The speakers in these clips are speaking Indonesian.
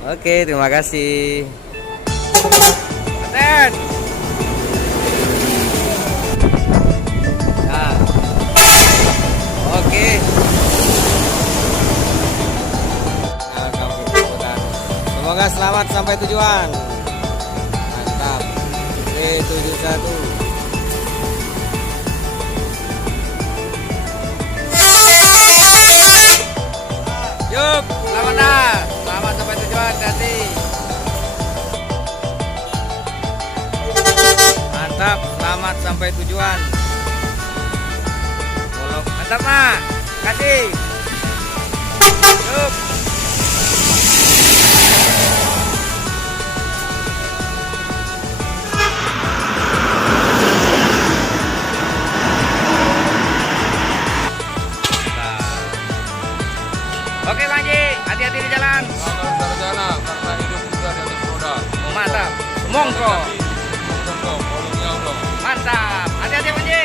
Oke, terima kasih. Aten. Nah, oke. Semoga selamat sampai tujuan. Mantap. B71. Yuk, selamat dah. Selamat sampai tujuan, hati. Mantap, selamat sampai tujuan. Bolok, mantap mak. Kasih. Yuk. Oke Bang Ji, hati-hati di jalan. Selamat sarjana karena hidup juga di atas roda. Mantap. Monggo. Monggo, tolong ya Allah. Mantap. Hati-hati Bang Ji.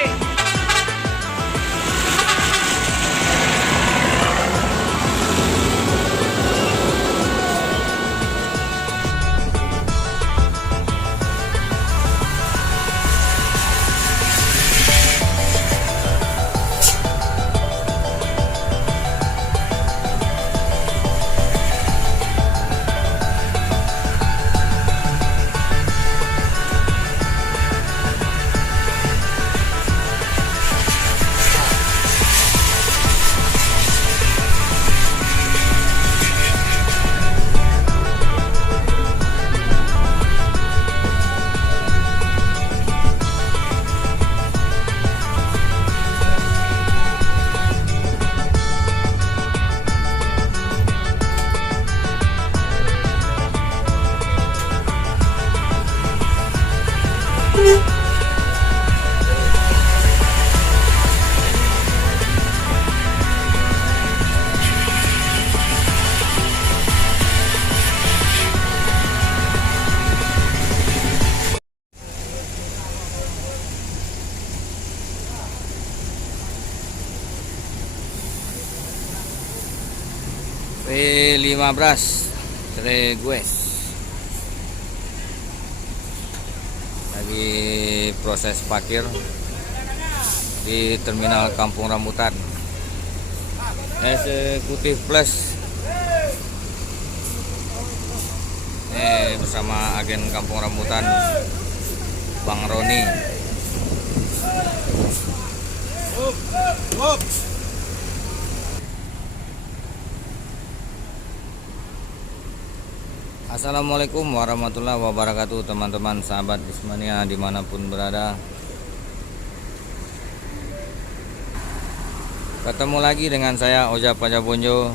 V15 Tregues lagi proses parkir di Terminal Kampung Rambutan. Eksekutif Plus bersama agen Kampung Rambutan Bang Roni. Assalamualaikum warahmatullahi wabarakatuh, teman-teman sahabat Ismania dimanapun berada. Ketemu lagi dengan saya Oja Pajabonjo.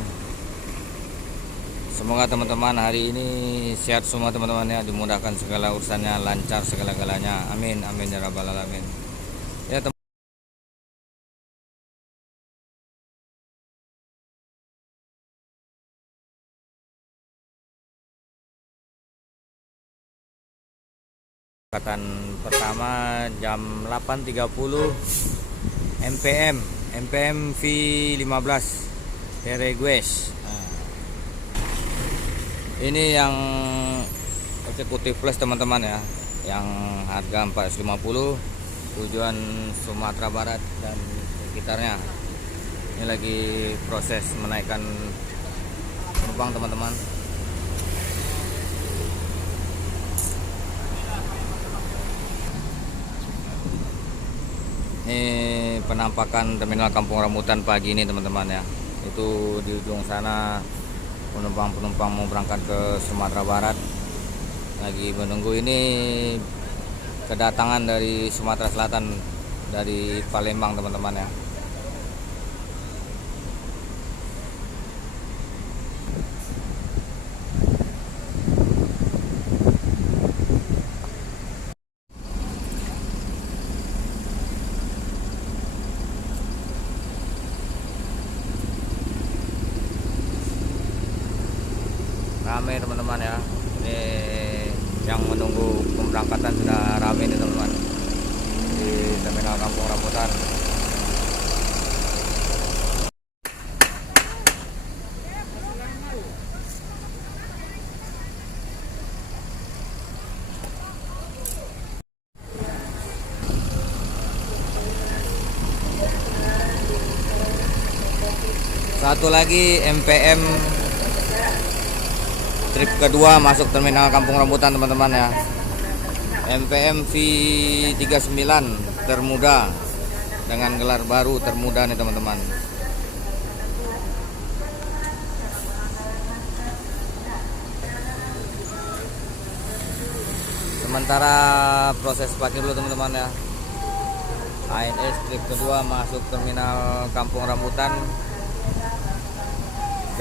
Semoga teman-teman hari ini sehat semua teman-teman ya, dimudahkan segala urusannya, lancar segala-galanya. Amin amin ya rabbal alamin. Ya teman, pertama jam 8.30 MPM V15 Tregues. Ini yang eksekutif plus teman-teman ya, yang harga 450, tujuan Sumatera Barat dan sekitarnya. Ini lagi proses menaikkan penumpang teman-teman. Ini penampakan Terminal Kampung Rambutan pagi ini teman-teman ya. Itu di ujung sana penumpang-penumpang mau berangkat ke Sumatera Barat lagi menunggu. Ini kedatangan dari Sumatera Selatan, dari Palembang teman-teman ya. Ramai teman-teman ya, ini yang menunggu pemberangkatan sudah ramai nih teman-teman di Terminal Kampung Rambutan. Satu lagi MPM trip kedua masuk terminal Kampung Rambutan teman-teman ya. MPM V39 termuda dengan gelar baru termuda nih teman-teman. Sementara proses parkir dulu teman-teman ya. ANS trip kedua masuk terminal Kampung Rambutan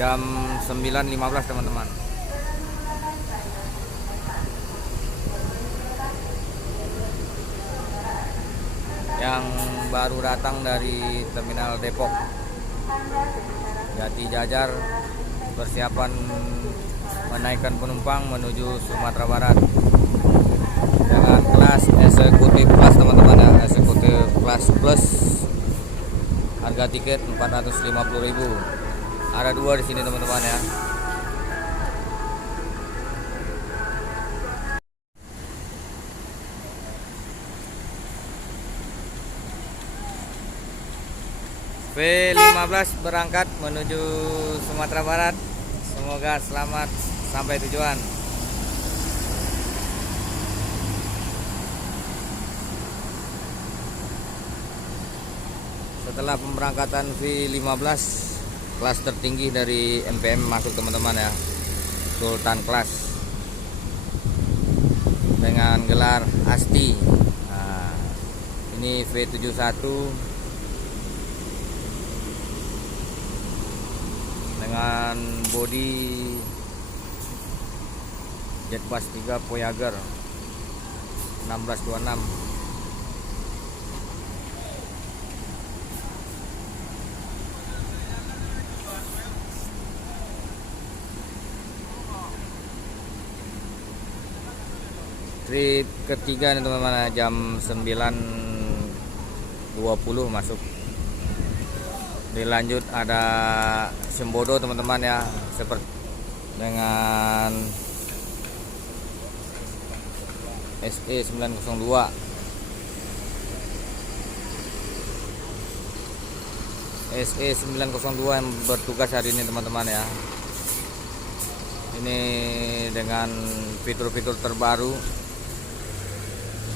jam 9.15 teman-teman. Yang baru datang dari terminal Depok Jati Jajar persiapan menaikkan penumpang menuju Sumatera Barat dengan kelas eksekutif kelas teman-teman ya, eksekutif kelas plus, harga tiket 450.000. Ada dua di sini teman-teman ya. V15 berangkat menuju Sumatera Barat. Semoga selamat sampai tujuan. Setelah pemberangkatan V15 kelas tertinggi dari MPM masuk teman-teman ya, Sultan Class dengan gelar ASTI. Nah, ini V71 dengan bodi Jetbus 3 Voyager 1626. Trip ketiga nih teman-teman, jam 9.20 masuk. Dilanjut ada Sembodo teman-teman ya, seperti dengan SE 902. SE 902 yang bertugas hari ini teman-teman ya. Ini dengan fitur-fitur terbaru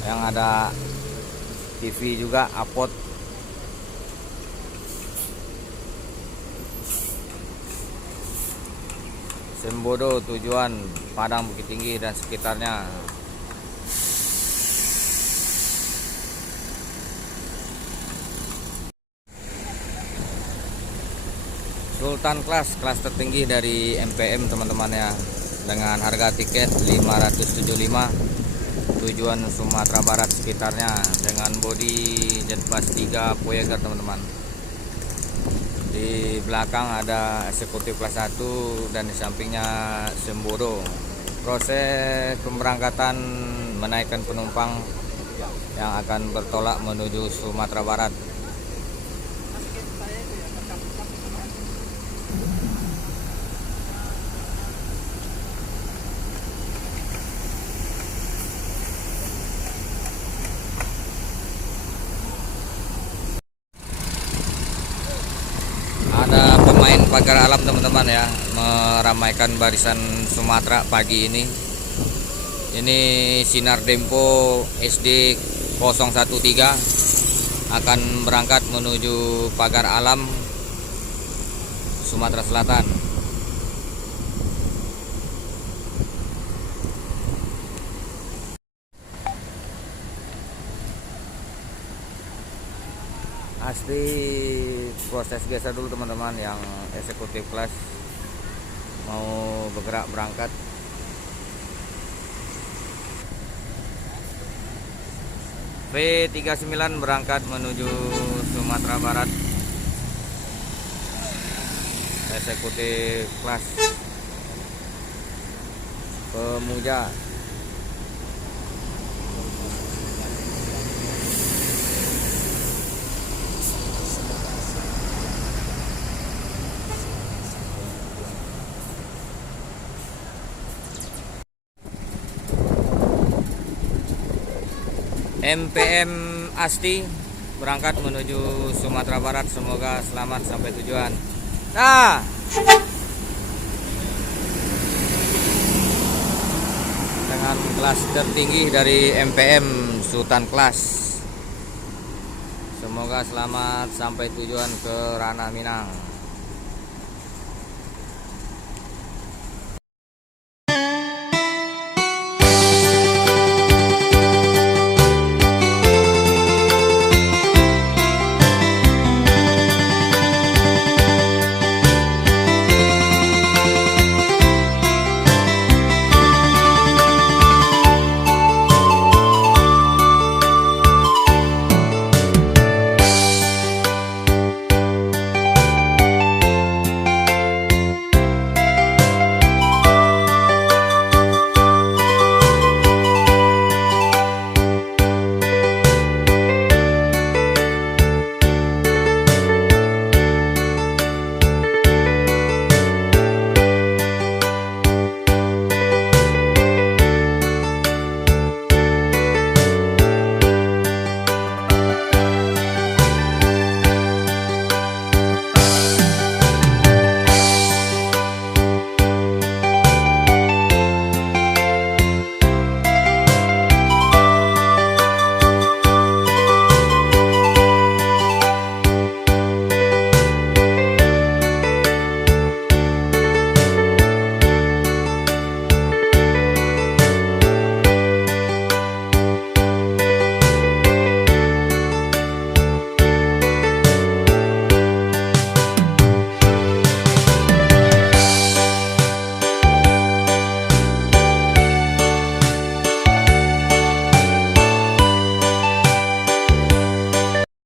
yang ada TV juga, upload. Sembodo tujuan Padang Bukit Tinggi dan sekitarnya. Sultan Class, kelas tertinggi dari MPM teman-teman ya, dengan harga tiket 575, tujuan Sumatera Barat sekitarnya, dengan bodi Jetbus 3 Voyager teman-teman. Di belakang ada eksekutif kelas 1 dan di sampingnya Sembodo. Proses pemberangkatan menaikkan penumpang yang akan bertolak menuju Sumatera Barat. Ada pemain pagar alam teman-teman ya, meramaikan barisan Sumatera pagi ini. Ini Sinar Dempo SD 013 akan berangkat menuju pagar alam Sumatera Selatan. Asli proses geser dulu teman-teman, yang eksekutif kelas mau bergerak berangkat. V39 berangkat menuju Sumatera Barat, eksekutif kelas Pemuja. MPM ASTI berangkat menuju Sumatera Barat. Semoga selamat sampai tujuan. Nah, dengan kelas tertinggi dari MPM Sultan Kelas. Semoga selamat sampai tujuan ke Ranah Minang.